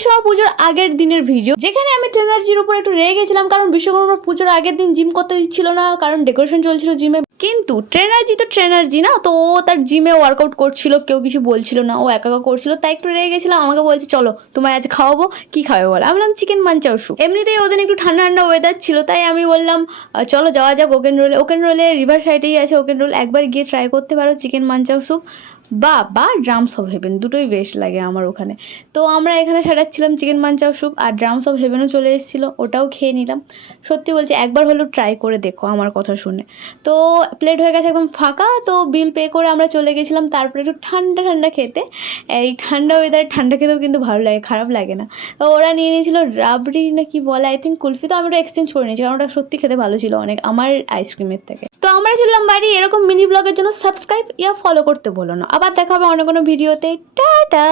বিশ্বকর্মা পুজোর আগের দিনের ভিডিও, যেখানে আমি ট্রেনার্জির উপর একটু রেগে গেছিলাম কারণ বিশ্বকর্মা পুজোর আগের দিন জিম করতে দিচ্ছিল না, কারণ ডেকোরেশন চলছিল জিমে। কিন্তু ট্রেনার্জি তো ট্রেনার্জি না, তো ও তার জিমে ওয়ার্কআউট করছিল, কেউ কিছু বলছিল না, ও একা একা করছিল, তাই একটু রেগে গেছিলাম। আমাকে বলছে চলো তোমায় আজ খাওয়াবো, কি খাবে বলো। আমি বললাম চিকেন মানচাও স্যুপ। এমনিতেই ওদিন একটু ঠান্ডা ঠান্ডা ওয়েদার ছিল, তাই আমি বললাম চলো যাওয়া যাক ওকেন রোলে। ওকেন রোলে রিভার সাইডেই আছে ওকেন রোল, একবার গিয়ে ট্রাই করতে পারো চিকেন মানচাও স্যুপ বা ড্রামস অফ হেভেন, দুটোই বেশ লাগে আমার ওখানে। তো আমরা এখানে সাজাচ্ছিলাম চিকেন মানচাও স্যুপ, আর ড্রামস অফ হেভেনও চলে এসেছিলো, ওটাও খেয়ে নিলাম। সত্যি বলছি একবার হলেও ট্রাই করে দেখো আমার কথা শুনে। তো প্লেট হয়ে গেছে একদম ফাঁকা, তো বিল পে করে আমরা চলে গেছিলাম তারপরে একটু ঠান্ডা ঠান্ডা খেতে। এই ঠান্ডা ওয়েদারে ঠান্ডা খেতেও কিন্তু ভালো লাগে, খারাপ লাগে না। তো ওরা নিয়ে নিয়েছিল রাবড়ি না কি বলে, আই থিঙ্ক কুলফি, তো আমি ওটা এক্সচেঞ্জ করে নিয়েছি কারণ ওটা সত্যি খেতে ভালো ছিল অনেক আমার আইসক্রিমের থেকে। তো আমরা চললাম বাড়ি। এরকম মিনি ব্লগের জন্য সাবস্ক্রাইব ইয়া ফলো করতে বলো না। আবার দেখা হবে অন্য কোনো ভিডিওতে। টাটা।